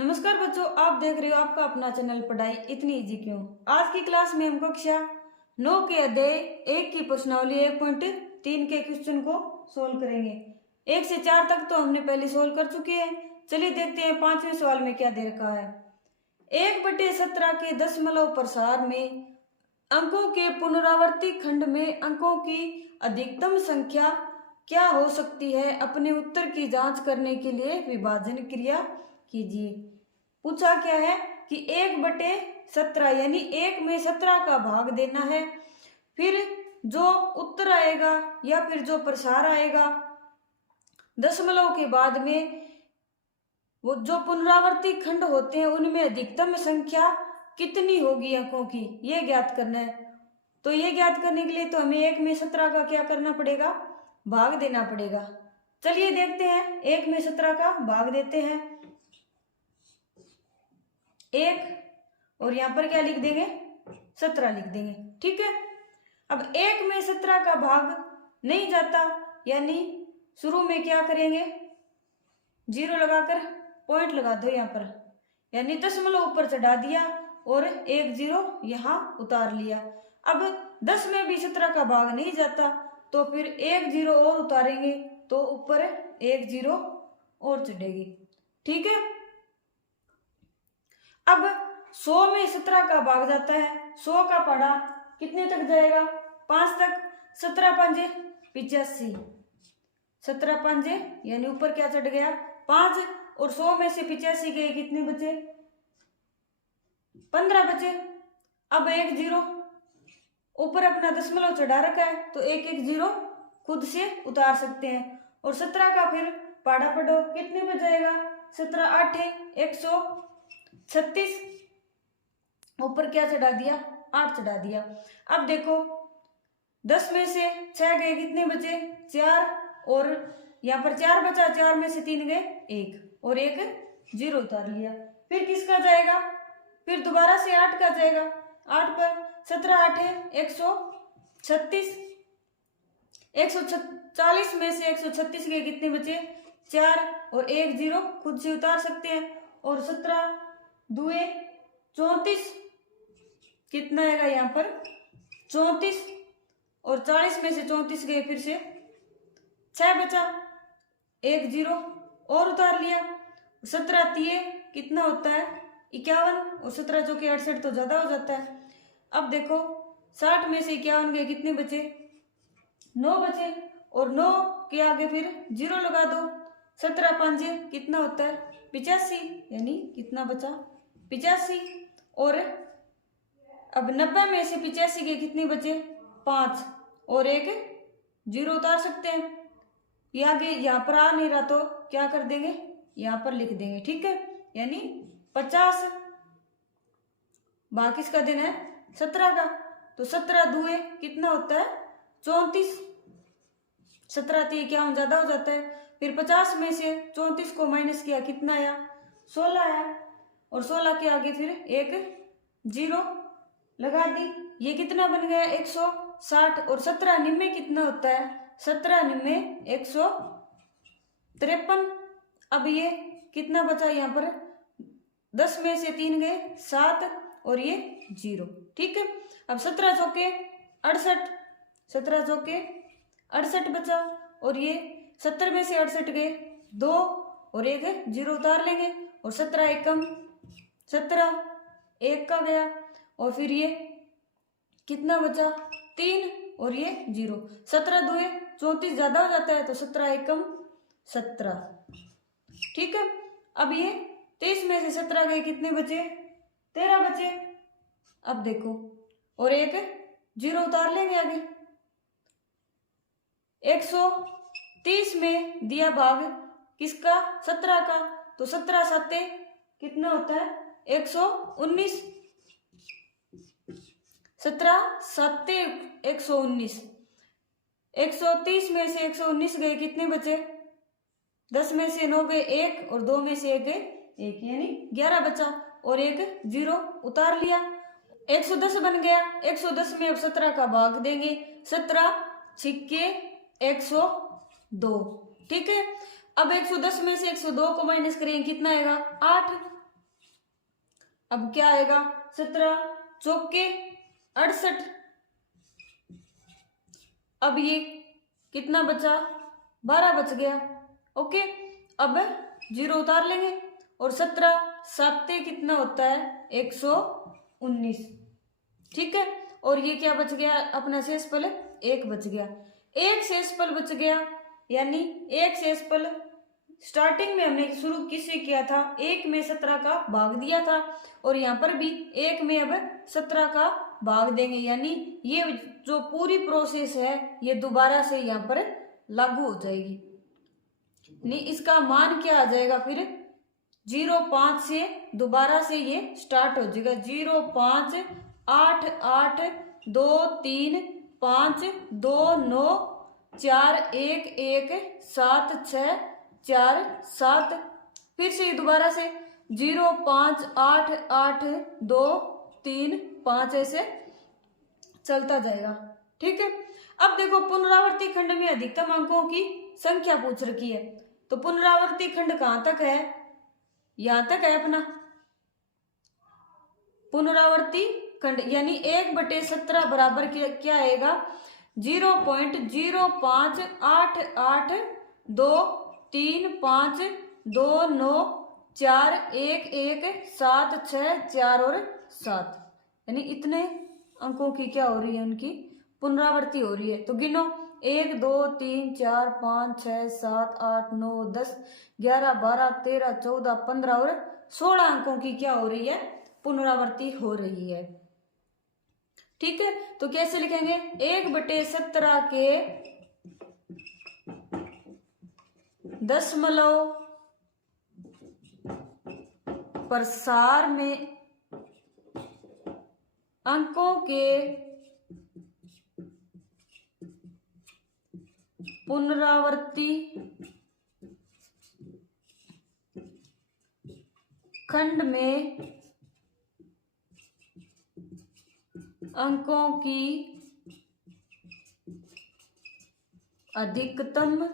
नमस्कार बच्चों, आप देख रहे हो आपका अपना चैनल पढ़ाई इतनी इजी क्यों। आज की क्लास में हम कक्षा 9 के अध्याय 1 की प्रश्नावली 1.3 के क्वेश्चन को सोल्व करेंगे। 1 से 4 तक तो हमने पहले सोल्व कर चुके हैं। चलिए देखते हैं 5वें सवाल में क्या दे रखा है। 1/17 के दशमलव प्रसार में अंकों के पुनरावर्ती खंड में अंकों की अधिकतम संख्या क्या हो सकती है। अपने उत्तर की जांच करने के लिए विभाजन क्रिया कीजिए। पूछा क्या है कि 1/17 यानी 1 में 17 का भाग देना है। फिर जो उत्तर आएगा या फिर जो प्रसार आएगा दशमलव के बाद में, वो जो पुनरावर्ती खंड होते हैं उनमें अधिकतम संख्या कितनी होगी अंकों की, ये ज्ञात करना है। तो ये ज्ञात करने के लिए तो हमें 1 में 17 का क्या करना पड़ेगा, भाग देना पड़ेगा। चलिए देखते हैं, 1 में 17 का भाग देते हैं 1 और यहाँ पर क्या लिख देंगे, 17 लिख देंगे। ठीक है, अब 1 में 17 का भाग नहीं जाता यानी शुरू में क्या करेंगे, 0 लगाकर पॉइंट लगा दो यहाँ पर, यानी दशमलव ऊपर चढ़ा दिया और 1 0 यहाँ उतार लिया। अब 10 में भी 17 का भाग नहीं जाता तो फिर 1 0 और उतारेंगे तो ऊपर 1 0 और चढ़ेगी। ठीक है, अब 100 में 17 का भाग जाता है, 100 का पढ़ा कितने तक जाएगा, 5 तक। 17 पंजे 85, 17 पंजे यानी ऊपर क्या चढ़ गया 5, और 100 में से 85 गए, कितने बचे 15 बचे। अब 1 0 ऊपर अपना दशमलव चढ़ा रखा है तो 1 1 0 खुद से उतार सकते हैं। और 17 का फिर पाड़ा पढ़ो कितने पे जाएगा, 17 8 136, ऊपर क्या चढ़ा दिया 8 चढ़ा दिया। अब देखो 10 में से 6 गए, कितने बचे 4, और यहाँ पर 4 बचा, 4 में से 3 गए 1 और 1 0 उतार लिया। फिर किसका जाएगा, फिर दोबारा से 8 का जाएगा। 8 पर 17 8 136, 140 में से 136 गए, कितने बचे 4 और 1 0 खुद से उतार सकते हैं। और 17 2 34, कितना आएगा यहाँ पर 34, और 40 में से 34 गए, फिर से 6 बचा, 1 0 और उतार लिया। 17 3 कितना होता है 51, और 17 जो कि 68 तो ज्यादा हो जाता है। अब देखो 60 में से 51 गए, कितने बचे 9 बचे, और 9 के आगे फिर 0 लगा दो। 17 5 कितना होता है 85, यानी कितना बचा 85। और अब 90 में से 85 के कितने बचे 5 और 1 0 उतार सकते हैं। ये आगे यहाँ पर आ नहीं रहा तो क्या कर देंगे, यहाँ पर लिख देंगे। ठीक है, यानी 50 भाग किसका देना है 17 का, तो 17 2 कितना होता है 34, 17 3 क्या ज्यादा हो जाता है। फिर 50 में से 34 को माइनस किया, कितना आया 16 आया, और 16 के आगे फिर 1 0 लगा दी। ये कितना बन गया 160, और 17 निम्मे कितना होता है 17 निम्मे 153। अब ये कितना बचा यहाँ पर 10 में से 3 गए 7 और ये 0। ठीक है, अब 17 चौके 68, 17 चौके 68 बचा, और ये 70 में से 68 गए 2 और 1 0 उतार लेंगे। और 17 एकम 17 1 का गया, और फिर ये कितना बचा 3 और ये 0। 17 2 34 ज्यादा हो जाता है तो 17 एकम 17। ठीक है, अब ये 23 में से 17 गए, कितने बचे 13 बचे। अब देखो और 1 0 उतार लेंगे आगे। 130 में दिया भाग किसका 17 का, तो 17 7 कितना होता है 119, 17 7 119। 130 में से 119 गए, कितने बचे 10 में से 9 गए 1 और 2 में से 1 गए 1, यानी 11 बचा, और 1 0 उतार लिया। 110 बन गया। 110 में अब 17 का भाग देंगे, 17 छिक्के 102। ठीक है, अब 110 में से 102 को माइनस करेंगे, कितना आएगा 8, अब क्या आएगा, 17 चौके 68। अब ये कितना बचा, 12 बच गया। ओके, अब 0 उतार लेंगे और 17 7 कितना होता है, 119। ठीक है, और ये क्या बच गया अपना शेषफल, 1 बच गया। एक शेषफल बच गया, यानी एक शेषफल स्टार्टिंग में हमने शुरू किससे किया था, 1 में 17 का भाग दिया था, और यहाँ पर भी 1 में अब 17 का भाग देंगे, यानी ये जो पूरी प्रोसेस है ये दोबारा से यहाँ पर लागू हो जाएगी। नहीं, इसका मान क्या आ जाएगा फिर, 0,5 से दोबारा से ये स्टार्ट हो जाएगा, 0,5 8 8 2 3 5 2 9 4 1 1 7 6 4 7। फिर से दोबारा से 0,5 8 8 2 3 5 ऐसे चलता जाएगा। ठीक है, अब देखो पुनरावर्ती खंड में अधिकतम अंकों की संख्या पूछ रखी है, तो पुनरावर्ती खंड कहां तक है, यहां तक है अपना पुनरावर्ती खंड, यानी 1/17 बराबर क्या आएगा, 0.0588 2 3 5 2 9 4 1 1 7 6 4 और 7, यानी इतने अंकों की क्या हो रही है, उनकी पुनरावृत्ति हो रही है। तो गिनो, 1 2 3 4 5 6 7 8 9 10 11 12 13 14 15 और 16 अंकों की क्या हो रही है, पुनरावृत्ति हो रही है। ठीक है, तो कैसे लिखेंगे, 1/17 के दशमलव प्रसार में अंकों के पुनरावृत्ति खंड में अंकों की अधिकतम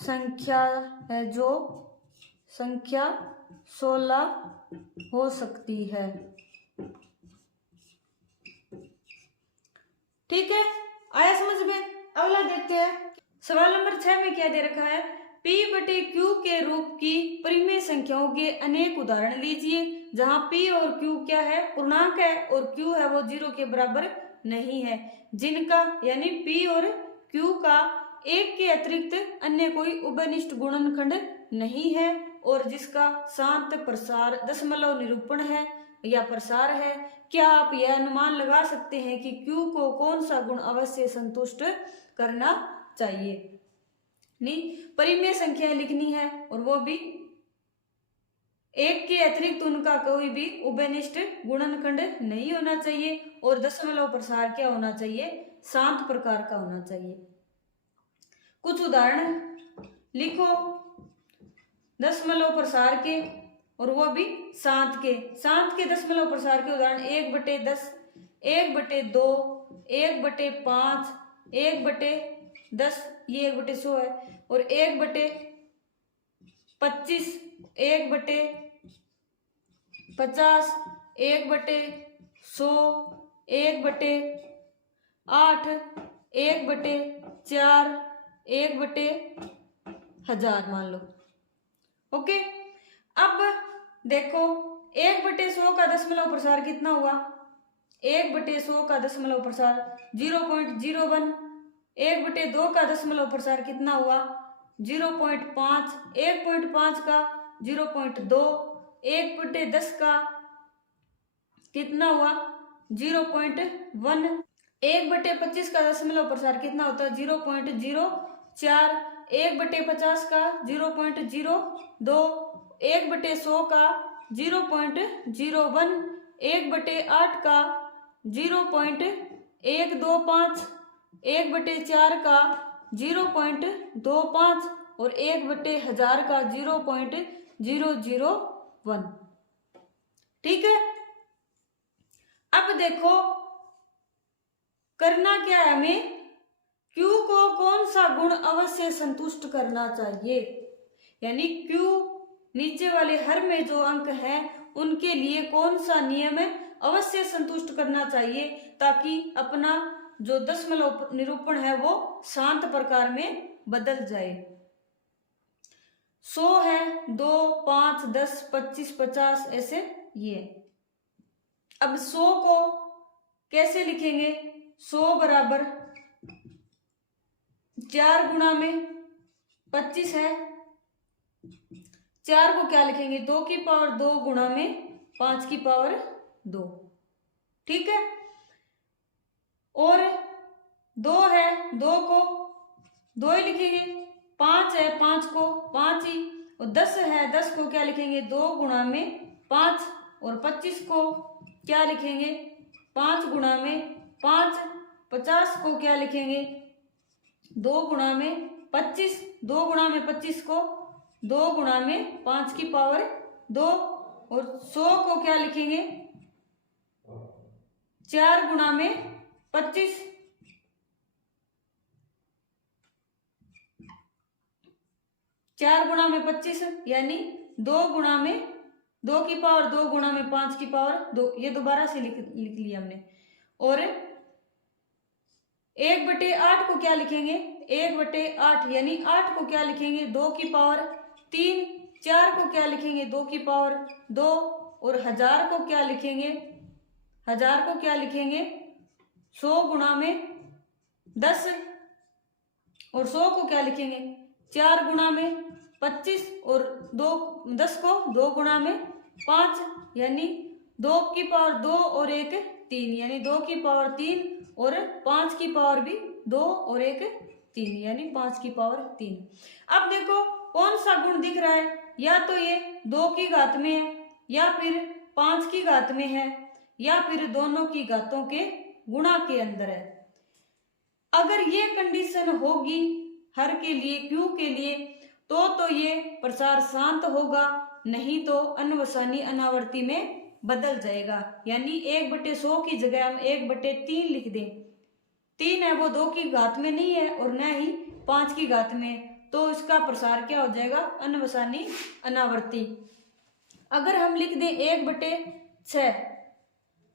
संख्या है, जो संख्या 16 हो सकती है। ठीक है, आया समझ में। अगला देखते हैं, सवाल नंबर 6 में क्या दे रखा है, P/Q के रूप की परिमेय संख्याओं के अनेक उदाहरण लीजिए जहां P और Q क्या है, पूर्णांक है, और Q है वो 0 के बराबर नहीं है, जिनका यानी P और Q का एक के अतिरिक्त अन्य कोई उभयनिष्ठ गुणनखंड नहीं है, और जिसका शांत प्रसार दशमलव निरूपण है या प्रसार है। क्या आप यह अनुमान लगा सकते हैं कि Q को कौन सा गुण अवश्य संतुष्ट करना चाहिए। नहीं, परिमेय संख्या लिखनी है, और वो भी एक के अतिरिक्त उनका कोई भी उभयनिष्ठ गुणनखंड नहीं होना चाहिए, और दशमलव प्रसार क्या होना चाहिए, शांत प्रकार का होना चाहिए। कुछ उदाहरण लिखो दशमलव प्रसार के, और वो भी शांत के दशमलव प्रसार के उदाहरण 1/10 1/2 1/5 1/10, ये 1/100 है, और 1/25 1/50 1/100 1/8 1/4 1/1000 मान लो। ओके, अब देखो 1/100 का दशमलव प्रसार कितना हुआ, 1/100 का दशमलव प्रसार 0.01। 1/2 का दशमलव प्रसार कितना हुआ, 0.5। 1.5 का 0.2। 1/10 का कितना हुआ, 0.1। 1/25 का दशमलव प्रसार कितना होता है, 0.04। 1/50 का 0.02। 1/100 का 0.01। 1/8 का 0.125। 1/4 का 0.25 और 1/1000 का 0.001। ठीक है, अब देखो करना क्या है, हमें Q को कौन सा गुण अवश्य संतुष्ट करना चाहिए, यानी Q नीचे वाले हर में जो अंक है उनके लिए कौन सा नियम अवश्य संतुष्ट करना चाहिए ताकि अपना जो दशमलव निरूपण है वो शांत प्रकार में बदल जाए। 100 है, 2, 5, 10, 25, 50 ऐसे ये। अब 100 को कैसे लिखेंगे? 100 बराबर 4 गुणा में 25 है। 4 को क्या लिखेंगे? 2 की पावर 2 गुणा में 5 की पावर 2। ठीक है। और 2 है, 2 को 2 ही लिखेंगे। 5 है, 5 को 5 ही। और 10 है, 10 को क्या लिखेंगे? 2 गुणा में 5। और 25 को क्या लिखेंगे? 5 गुणा में 5। 50 को क्या लिखेंगे? 2 गुणा में 25। 2 गुणा में 25 को 2 गुणा में 5 की पावर 2। और 100 को क्या लिखेंगे? 4 गुणा में 25। 4 गुणा में 25 यानी 2 गुणा में 2 की पावर 2 गुणा में 5 की पावर 2। ये दोबारा से लिख लिया हमने। और 1/8 को क्या लिखेंगे? 1/8 यानी 8 को क्या लिखेंगे? 2 की पावर 3। 4 को क्या लिखेंगे? 2 की पावर 2। और 1000 को क्या लिखेंगे? 1000 को क्या लिखेंगे? 100 गुणा में 10। और 100 को क्या लिखेंगे? 4 गुणा में 25। और 10 को 2 गुणा में 5 यानी 2 की पावर 2 और 1 3 यानी 2 की पावर 3। और 5 की पावर भी 2 और 1 3 यानी 5 की पावर 3। अब देखो कौन सा गुण दिख रहा है? या तो ये 2 की घात में है, या फिर 5 की घात में है, या फिर दोनों की घातों के गुणा के अंदर है। अगर ये कंडीशन होगी हर के लिए, क्यू के लिए, तो ये प्रसार शांत होगा, नहीं तो अनवसानी अनावर्ती में बदल जाएगा। यानी 1/100 की जगह हम 1/3 लिख दें। 3 है वो 2 की घात में नहीं है और न ही 5 की घात में, तो इसका प्रसार क्या हो जाएगा? अनवसानी अनावर्ती। अगर हम लिख दें 1/6,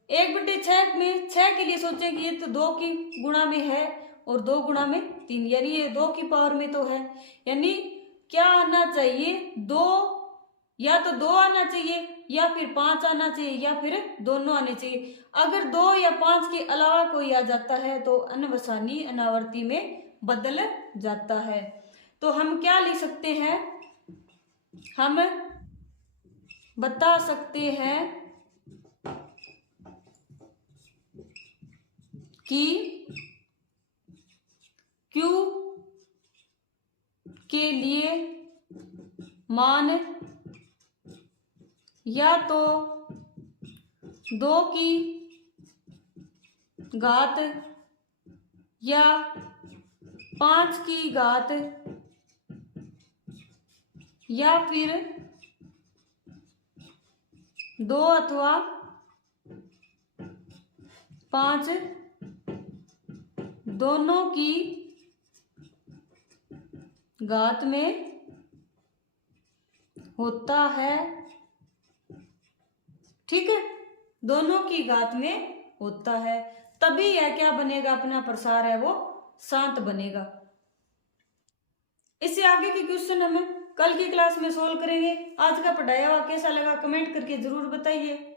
1/6 में 6 के लिए सोचें कि ये तो 2 की गुणा में है और 2 गुणा में 3 यानी ये 2 की पावर में तो है। यानी क्या आना चाहिए? 2, या तो 2 आना चाहिए, या फिर 5 आना चाहिए, या फिर दोनों आने चाहिए। अगर 2 या 5 के अलावा कोई आ जाता है तो अनवसानी अनावर्ती में बदल जाता है। तो हम क्या लिख सकते हैं? हम बता सकते हैं कि Q के लिए मान या तो 2 की घात या 5 की घात या फिर 2 अथवा 5 दोनों की घात में होता है। ठीक है, दोनों की घात में होता है, तभी यह क्या बनेगा? अपना प्रसार है वो शांत बनेगा। इससे आगे के क्वेश्चन हम कल की क्लास में सोल्व करेंगे। आज का पढ़ाया हुआ कैसा लगा कमेंट करके जरूर बताइए,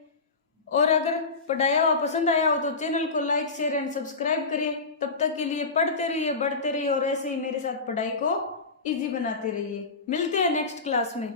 और अगर पढ़ाया हुआ पसंद आया हो तो चैनल को लाइक, शेयर एंड सब्सक्राइब करिए। तब तक के लिए पढ़ते रहिए, बढ़ते रहिए और ऐसे ही मेरे साथ पढ़ाई को इजी बनाते रहिए। मिलते हैं नेक्स्ट क्लास में।